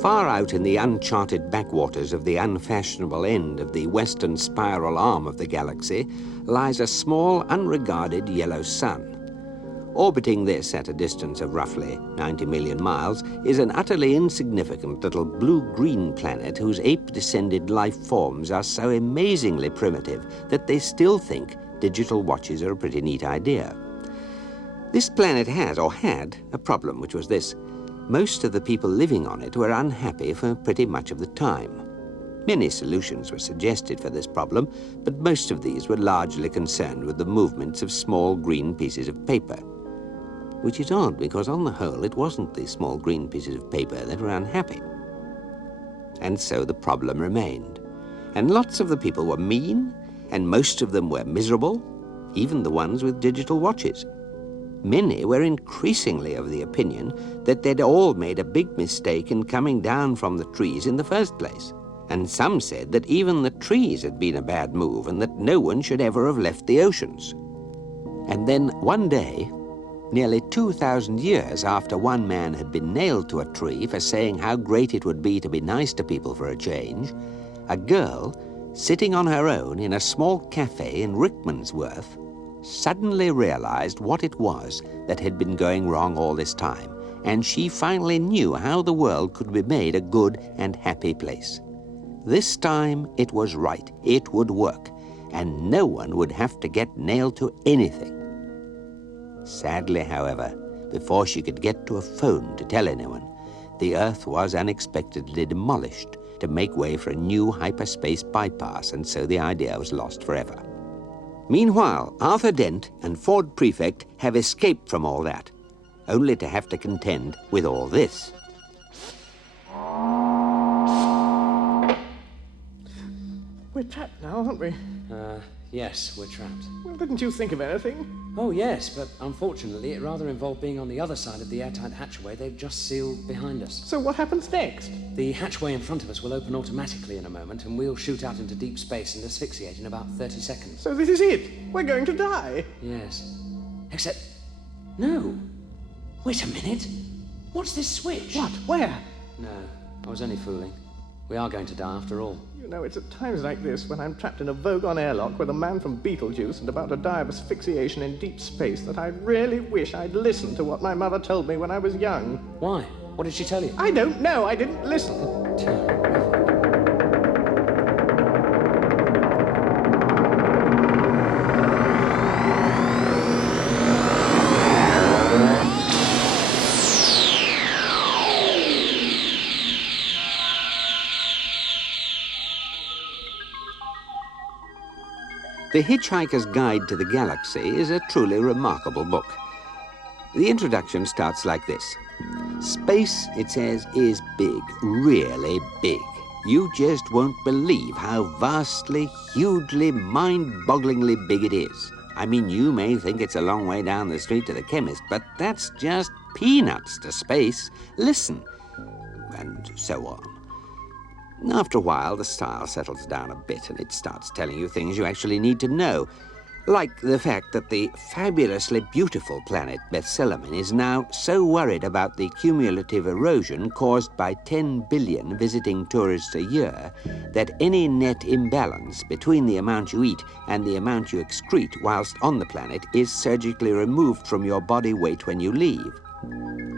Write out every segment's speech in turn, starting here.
Far out in the uncharted backwaters of the unfashionable end of the western spiral arm of the galaxy lies a small, unregarded yellow sun. Orbiting this at a distance of roughly 90 million miles is an utterly insignificant little blue-green planet whose ape-descended life forms are so amazingly primitive that they still think digital watches are a pretty neat idea. This planet has, or had, a problem, which was this. Most of the people living on it were unhappy for pretty much of the time. Many solutions were suggested for this problem, but most of these were largely concerned with the movements of small green pieces of paper. Which is odd, because on the whole, it wasn't the small green pieces of paper that were unhappy. And so the problem remained. And lots of the people were mean, and most of them were miserable, even the ones with digital watches. Many were increasingly of the opinion that they'd all made a big mistake in coming down from the trees in the first place. And some said that even the trees had been a bad move and that no one should ever have left the oceans. And then one day, nearly 2,000 years after one man had been nailed to a tree for saying how great it would be to be nice to people for a change, a girl, sitting on her own in a small cafe in Rickmansworth, suddenly realized what it was that had been going wrong all this time, and she finally knew how the world could be made a good and happy place. This time it was right, it would work, and no one would have to get nailed to anything. Sadly, however, before she could get to a phone to tell anyone, the Earth was unexpectedly demolished to make way for a new hyperspace bypass, and so the idea was lost forever. Meanwhile, Arthur Dent and Ford Prefect have escaped from all that, only to have to contend with all this. We're trapped now, aren't we? Yes, we're trapped. Well, didn't you think of anything? Oh, yes, but unfortunately it rather involved being on the other side of the airtight hatchway they've just sealed behind us. So what happens next? The hatchway in front of us will open automatically in a moment, and we'll shoot out into deep space and asphyxiate in about 30 seconds. So this is it? We're going to die? Yes. Except... no. Wait a minute. What's this switch? What? Where? No, I was only fooling. We are going to die after all. You know, it's at times like this, when I'm trapped in a vogon airlock with a man from Beetlejuice and about to die of asphyxiation in deep space, that I really wish I'd listened to what my mother told me when I was young. Why? What did she tell you? I don't know. I didn't listen. The Hitchhiker's Guide to the Galaxy is a truly remarkable book. The introduction starts like this. Space, it says, is big, really big. You just won't believe how vastly, hugely, mind-bogglingly big it is. I mean, you may think it's a long way down the street to the chemist, but that's just peanuts to space. Listen, and so on. After a while, the style settles down a bit and it starts telling you things you actually need to know, like the fact that the fabulously beautiful planet Bethselamin is now so worried about the cumulative erosion caused by 10 billion visiting tourists a year that any net imbalance between the amount you eat and the amount you excrete whilst on the planet is surgically removed from your body weight when you leave.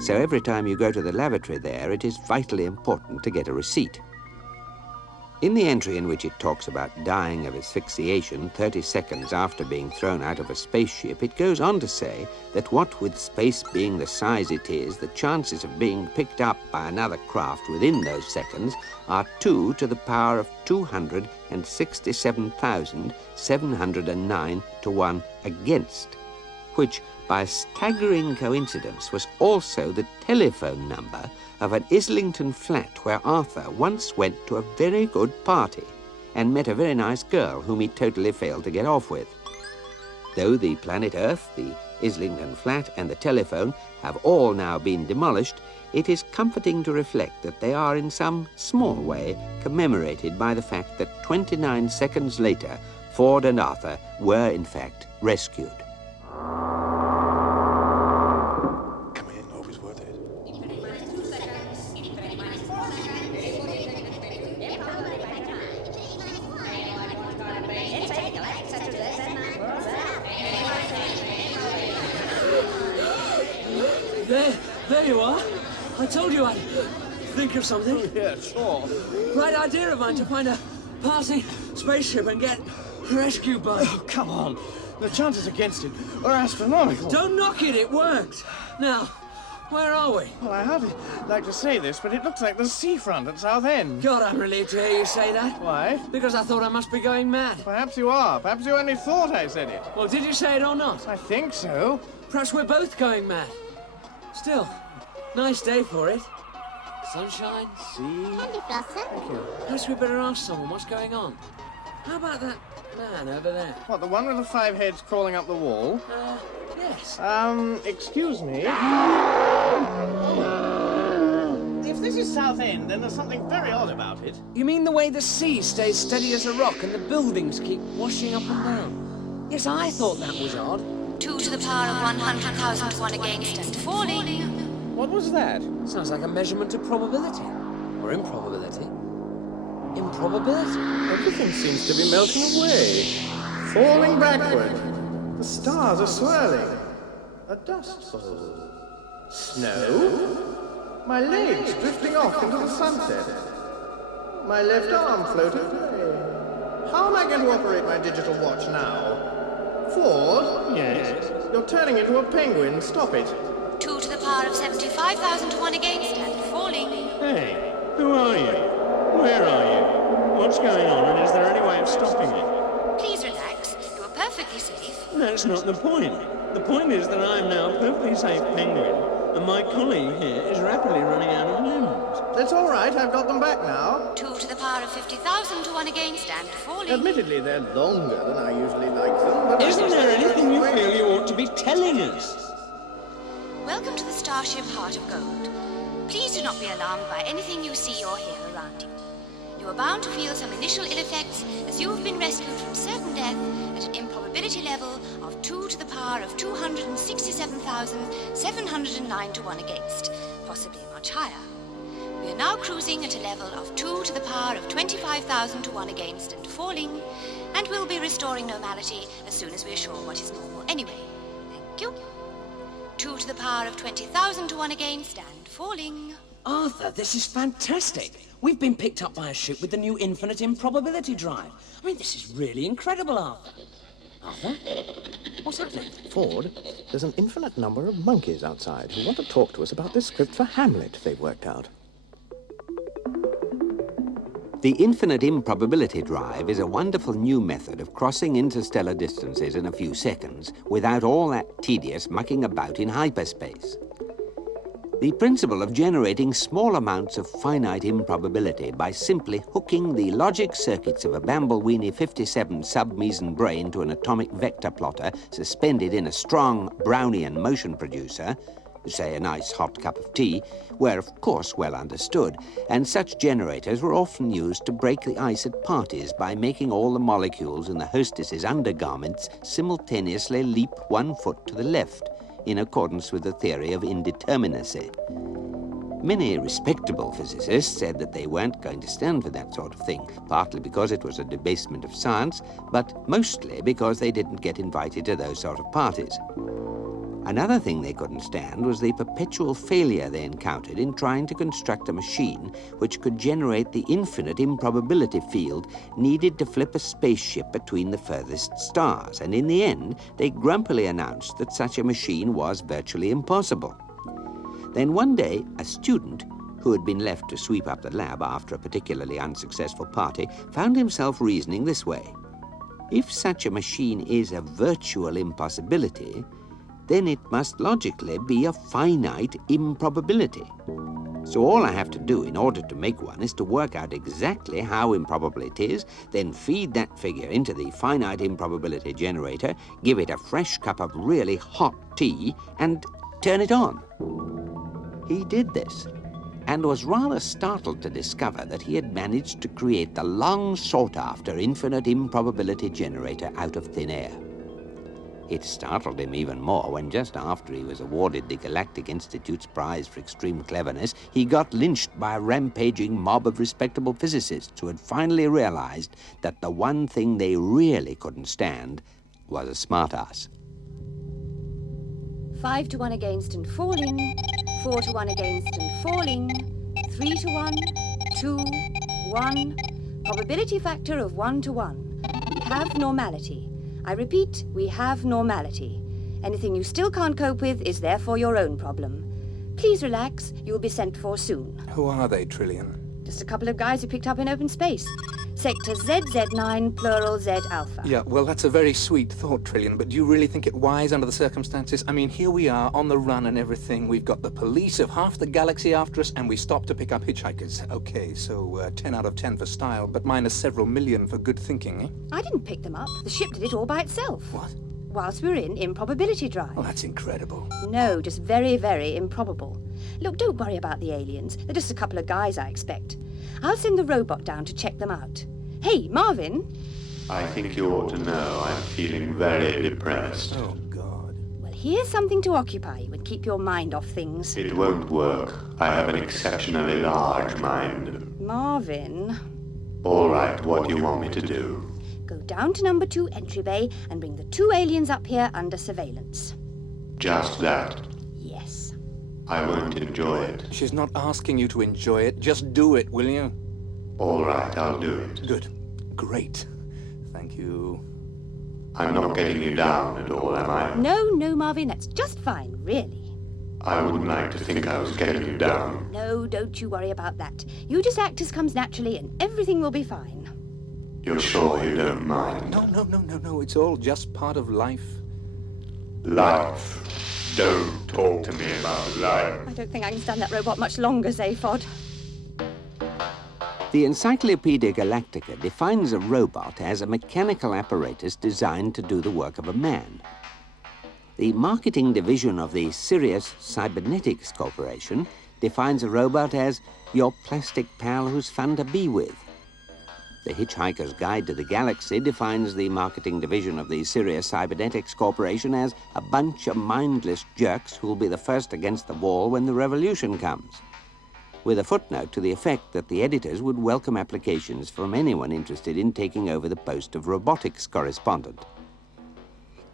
So every time you go to the lavatory there, it is vitally important to get a receipt. In the entry in which it talks about dying of asphyxiation 30 seconds after being thrown out of a spaceship, it goes on to say that what with space being the size it is, the chances of being picked up by another craft within those seconds are 2 to the power of 267,709 to 1 against, which, by a staggering coincidence, was also the telephone number of an Islington flat where Arthur once went to a very good party and met a very nice girl whom he totally failed to get off with. Though the planet Earth, the Islington flat and the telephone have all now been demolished, it is comforting to reflect that they are in some small way commemorated by the fact that 29 seconds later, Ford and Arthur were in fact rescued. There you are. I told you I'd think of something. Yeah, sure. Right idea of mine to find a passing spaceship and get rescued by. Oh, come on. The chances against it are astronomical. Don't knock it, it worked. Now, where are we? Well, I hardly like to say this, but it looks like the seafront at Southend. God, I'm relieved to hear you say that. Why? Because I thought I must be going mad. Perhaps you are. Perhaps you only thought I said it. Well, did you say it or not? I think so. Perhaps we're both going mad. Still, nice day for it. Sunshine, sea. Candy Blossom. Thank you. Perhaps we better ask someone what's going on. How about that man over there? What, the one with the 5 heads crawling up the wall? Yes. Excuse me. If this is Southend, then there's something very odd about it. You mean the way the sea stays steady as a rock and the buildings keep washing up and down? Yes, I thought that was odd. 2 to the power of 100,000 to 1 against and falling. What was that? Sounds like a measurement of probability. Or improbability. Improbability. Everything seems to be melting away. Falling backward. The stars are swirling. A dust bowl. Snow? My legs drifting off into the sunset. My left arm floating away. How am I going to operate my digital watch now? Ford? Yes? You're turning into a penguin. Stop it. 2 to the power of 75,000 to 1 against and falling. Hey, who are you? Where are you? What's going on, and is there any way of stopping it? Please relax. You are perfectly safe. That's not the point. The point is that I am now a perfectly safe penguin, and my colleague here is rapidly running out of limbs. That's all right. I've got them back now. 2 to the power of 50,000 to 1 against and falling. Admittedly, they're longer than I usually like them, but... Isn't there anything you feel you ought to be telling us? Welcome to the starship Heart of Gold. Please do not be alarmed by anything you see or hear around you. You are bound to feel some initial ill effects as you have been rescued from certain death at an improbability level of 2 to the power of 267,709 to 1 against, possibly much higher. We are now cruising at a level of 2 to the power of 25,000 to 1 against and falling, and will be restoring normality as soon as we are sure what is normal anyway. Thank you. 2 to the power of 20,000 to 1 against and falling. Arthur, this is fantastic. We've been picked up by a ship with the new infinite improbability drive. I mean, this is really incredible, Arthur. Arthur? What's happening? Ford, there's an infinite number of monkeys outside who want to talk to us about this script for Hamlet they've worked out. The infinite improbability drive is a wonderful new method of crossing interstellar distances in a few seconds without all that tedious mucking about in hyperspace. The principle of generating small amounts of finite improbability by simply hooking the logic circuits of a Bambleweenie 57 sub-meson brain to an atomic vector plotter suspended in a strong Brownian motion producer, say a nice hot cup of tea, were of course well understood, and such generators were often used to break the ice at parties by making all the molecules in the hostess's undergarments simultaneously leap 1 foot to the left, in accordance with the theory of indeterminacy. Many respectable physicists said that they weren't going to stand for that sort of thing, partly because it was a debasement of science, but mostly because they didn't get invited to those sort of parties. Another thing they couldn't stand was the perpetual failure they encountered in trying to construct a machine which could generate the infinite improbability field needed to flip a spaceship between the furthest stars, and in the end, they grumpily announced that such a machine was virtually impossible. Then one day, a student, who had been left to sweep up the lab after a particularly unsuccessful party, found himself reasoning this way. If such a machine is a virtual impossibility, then it must logically be a finite improbability. So all I have to do in order to make one is to work out exactly how improbable it is, then feed that figure into the finite improbability generator, give it a fresh cup of really hot tea, and turn it on. He did this, and was rather startled to discover that he had managed to create the long-sought-after infinite improbability generator out of thin air. It startled him even more when just after he was awarded the Galactic Institute's prize for extreme cleverness, he got lynched by a rampaging mob of respectable physicists who had finally realized that the one thing they really couldn't stand was a smartass. 5 to 1 against and falling, 4 to 1 against and falling, 3 to 1, 2, 1. Probability factor of 1 to 1. We have normality. I repeat, we have normality. Anything you still can't cope with is therefore your own problem. Please relax. You'll be sent for soon. Who are they, Trillian? Just a couple of guys you picked up in open space. Sector ZZ9, plural Z alpha. Yeah, well, that's a very sweet thought, Trillian, but do you really think it wise under the circumstances? I mean, here we are, on the run and everything. We've got the police of half the galaxy after us, and we stopped to pick up hitchhikers. Okay, so 10 out of 10 for style, but minus several million for good thinking, eh? I didn't pick them up. The ship did it all by itself. What? Whilst we were in improbability drive. Oh, that's incredible. No, just very, very improbable. Look, don't worry about the aliens. They're just a couple of guys, I expect. I'll send the robot down to check them out. Hey, Marvin. I think you ought to know I'm feeling very depressed. Oh, God. Well, here's something to occupy you and keep your mind off things. It won't work. I have an exceptionally large mind. Marvin. All right, what do you want me to do? Go down to number 2 entry bay and bring the 2 aliens up here under surveillance. Just that. Yes. I won't enjoy it. She's not asking you to enjoy it. Just do it, will you? All right, I'll do it. Good. Great. Thank you. I'm not getting you down at all, am I? No, Marvin, that's just fine, really. I wouldn't like to think I was getting you down. No, don't you worry about that. You just act as comes naturally and everything will be fine. You're sure you don't mind? No. It's all just part of life. Life. Don't talk to me about life. I don't think I can stand that robot much longer, Zaphod. The Encyclopedia Galactica defines a robot as a mechanical apparatus designed to do the work of a man. The marketing division of the Sirius Cybernetics Corporation defines a robot as your plastic pal who's fun to be with. The Hitchhiker's Guide to the Galaxy defines the marketing division of the Sirius Cybernetics Corporation as a bunch of mindless jerks who'll be the first against the wall when the revolution comes, with a footnote to the effect that the editors would welcome applications from anyone interested in taking over the post of robotics correspondent.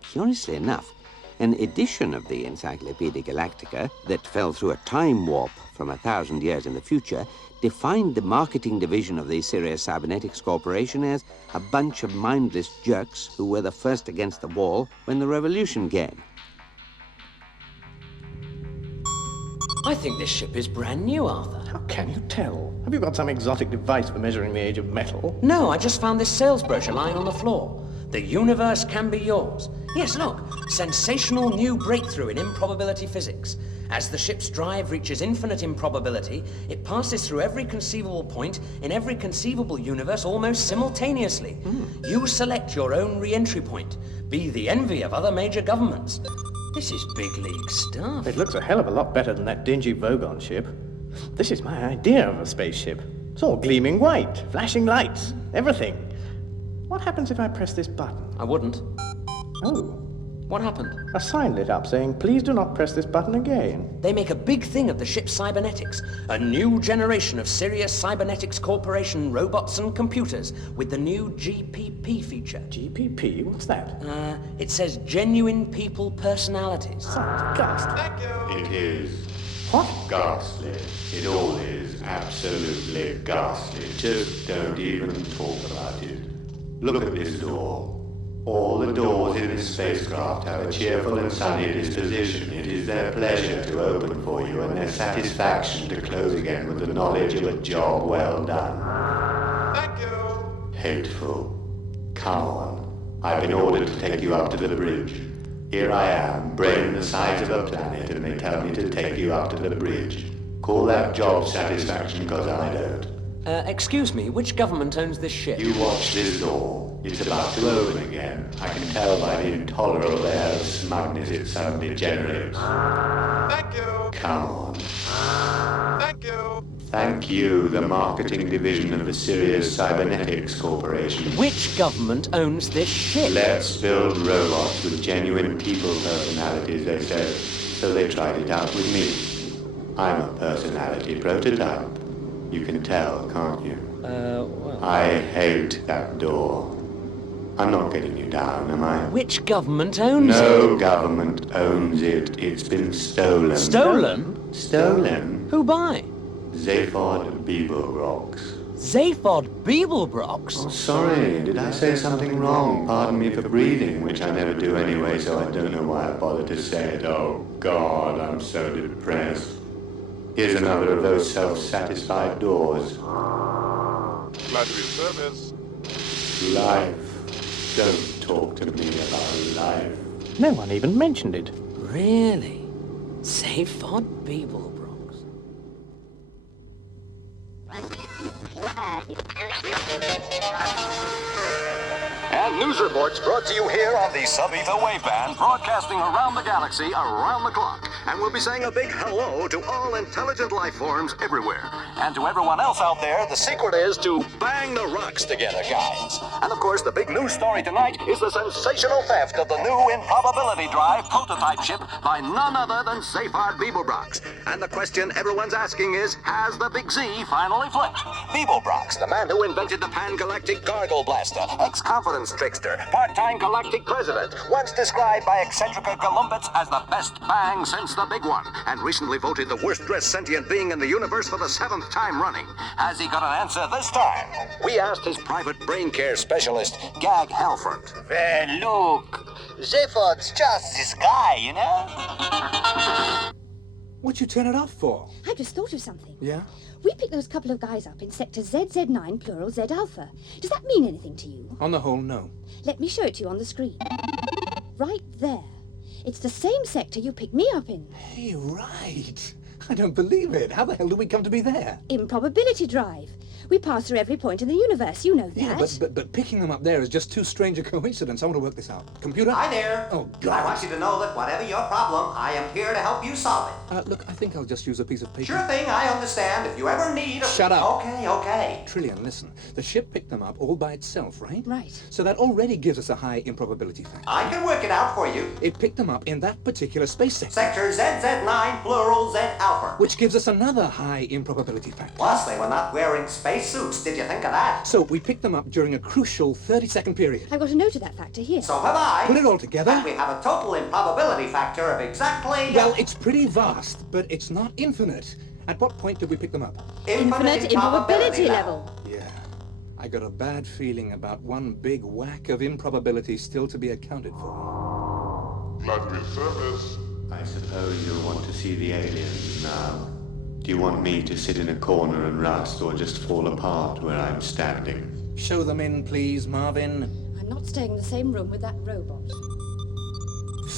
Curiously enough, an edition of the Encyclopedia Galactica that fell through a time warp from 1,000 years in the future defined the marketing division of the Sirius Cybernetics Corporation as a bunch of mindless jerks who were the first against the wall when the revolution came. I think this ship is brand new, Arthur. How can you tell? Have you got some exotic device for measuring the age of metal? No, I just found this sales brochure lying on the floor. The universe can be yours. Yes, look. Sensational new breakthrough in improbability physics. As the ship's drive reaches infinite improbability, it passes through every conceivable point in every conceivable universe almost simultaneously. You select your own re-entry point. Be the envy of other major governments. This is big league stuff. It looks a hell of a lot better than that dingy vogon ship. This is my idea of a spaceship. It's all gleaming white, flashing lights, everything. What happens if I press this button? I wouldn't. Oh, What happened? a sign lit up saying, please do not press this button again. They make a big thing of the ship's cybernetics. A new generation of Sirius Cybernetics Corporation robots and computers with the new GPP feature. GPP? What's that? It says genuine people personalities. Sounds ghastly. It is What? ghastly. It all is absolutely ghastly. Just don't even talk about it. Look at this door. All the doors in this spacecraft have a cheerful and sunny disposition. It is their pleasure to open for you and their satisfaction to close again with the knowledge of a job well done. Thank you. Hateful. Come on. I've been ordered to take you up to the bridge. Here I am, brain the size of a planet, and they tell me to take you up to the bridge. Call that job satisfaction, 'cause I don't. Excuse me, which government owns this ship? You watch this door. It's about to open again. I can tell by the intolerable air of smugness it suddenly generates. Thank you. Come on. Thank you. Thank you, the marketing division of the Sirius Cybernetics Corporation. Which government owns this ship? Let's build robots with genuine people personalities, they said. So they tried it out with me. I'm a personality prototype. You can tell, can't you? Well... I hate that door. I'm not getting you down, am I? Which government owns it? No government owns it. It's been stolen. Stolen? Stolen? Who by? Zaphod Beeblebrox. Zaphod Beeblebrox? Oh, sorry, did I say something wrong? Pardon me for breathing, which I never do anyway, so I don't know why I bothered to say it. Oh, God, I'm so depressed. Here's another of those self-satisfied doors. Glad to be of service. Life. Don't talk to me about life. No one even mentioned it. Really? Zaphod Beeblebrox. And news reports brought to you here on the sub-ether waveband, broadcasting around the galaxy, around the clock. And we'll be saying a big hello to all intelligent life forms everywhere. And to everyone else out there, the secret is to bang the rocks together, guys. And of course, the big news story tonight is the sensational theft of the new Improbability Drive prototype ship by none other than Zaphod Beeblebrox. And the question everyone's asking is, has the Big Z finally flipped? Beeblebrox, the man who invented the pan-galactic gargle blaster, ex-confidence trickster, part-time galactic president, once described by eccentrica Galumpets as the best bang since the big one, and recently voted the worst-dressed sentient being in the universe for the 7th time running. Has he got an answer this time? We asked his private brain care specialist, Gag Halfront. Well, look, Zaphod's just this guy, you know? What'd you turn it off for? I just thought of something. Yeah? We picked those couple of guys up in sector ZZ9, plural Z Alpha. Does that mean anything to you? On the whole, no. Let me show it to you on the screen. Right there. It's the same sector you picked me up in. Hey, right. I don't believe it. How the hell did we come to be there? Improbability drive. We pass through every point in the universe, you know that. Yeah, but picking them up there is just too strange a coincidence. I want to work this out. Computer? Hi there. Oh, God. I want you to know that whatever your problem, I am here to help you solve it. Look, I think I'll just use a piece of paper. Sure thing, I understand. If you ever need a... Shut up. Okay. Trillian, listen. The ship picked them up all by itself, right? Right. So that already gives us a high improbability factor. I can work it out for you. It picked them up in that particular space sector. Sector ZZ9, plural Z Alpha. Which gives us another high improbability factor. Plus, they were not wearing spacesuits. Did you think of that? So we picked them up during a crucial 30-second period. I've got a note of that factor here. So have I. Put it all together. And we have a total improbability factor of exactly... Well, it's pretty vast, but it's not infinite. At what point did we pick them up? Infinite improbability level. Yeah. I got a bad feeling about one big whack of improbability still to be accounted for. Glad to be of service. I suppose you'll want to see the aliens now. Do you want me to sit in a corner and rust, or just fall apart where I'm standing? Show them in, please, Marvin. I'm not staying in the same room with that robot.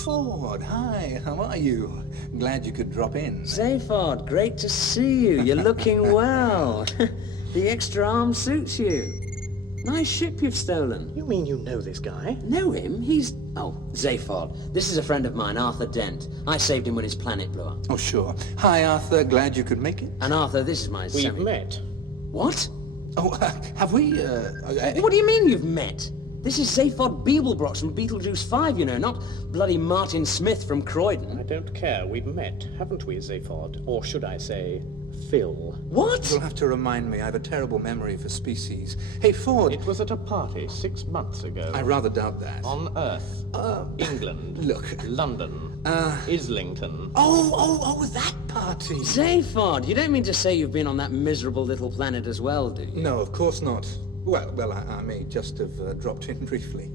Ford, hi, how are you? Glad you could drop in. Zaphod, great to see you. You're looking well. The extra arm suits you. Nice ship you've stolen. You mean you know this guy? Know him? He's... Oh, Zaphod. This is a friend of mine, Arthur Dent. I saved him when his planet blew up. Oh, sure. Hi, Arthur. Glad you could make it. And Arthur, this is my... We've met. What? Oh, have we, What do you mean you've met? This is Zaphod Beeblebrox from Beetlejuice 5, you know, not bloody Martin Smith from Croydon. I don't care. We've met, haven't we, Zaphod? Or should I say, Phil? What? You'll have to remind me. I have a terrible memory for species. Hey, Ford. It was at a party 6 months ago. I rather doubt that. On Earth. England. Look. London. Islington. Oh, that party. Zaphod, you don't mean to say you've been on that miserable little planet as well, do you? No, of course not. Well, I may just have dropped in briefly.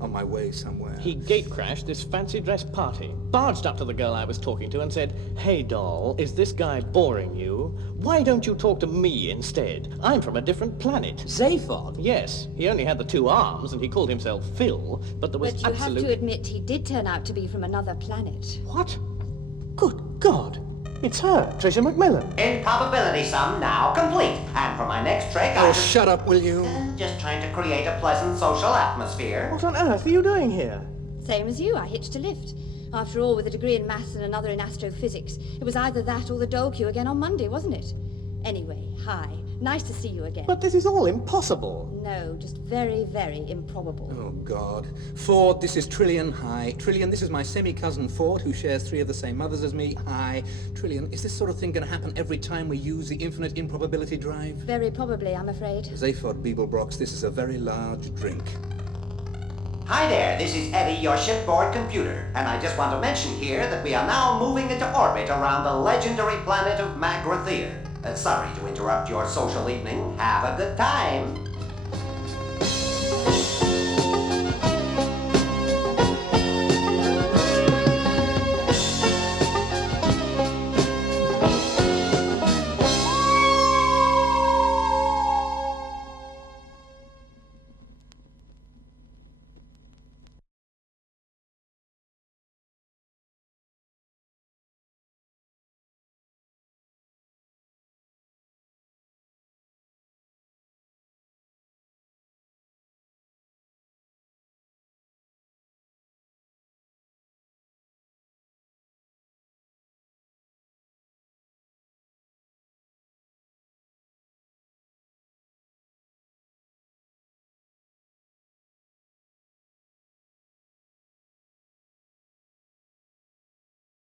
On my way somewhere. He gate-crashed this fancy-dress party, barged up to the girl I was talking to and said, "Hey, doll, is this guy boring you? Why don't you talk to me instead? I'm from a different planet." Zaphod? Yes, he only had the 2 arms and he called himself Phil, but there was But you have to admit he did turn out to be from another planet. What? Good God! It's her, Tricia Macmillan. Improbability sum now complete. And for my next trick, Oh, shut up, will you? Just trying to create a pleasant social atmosphere. What on earth are you doing here? Same as you, I hitched a lift. After all, with a degree in maths and another in astrophysics, it was either that or the dole queue again on Monday, wasn't it? Anyway, hi. Nice to see you again. But this is all impossible. No, just very, very improbable. Oh, God. Ford, this is Trillian. Hi. Trillian, this is my semi-cousin Ford, who shares 3 of the same mothers as me. Hi. Trillian, is this sort of thing going to happen every time we use the infinite improbability drive? Very probably, I'm afraid. Zaphod Beeblebrox, this is a very large drink. Hi there, this is Eddie, your shipboard computer, and I just want to mention here that we are now moving into orbit around the legendary planet of Magrathea. Sorry to interrupt your social evening. Have a good time.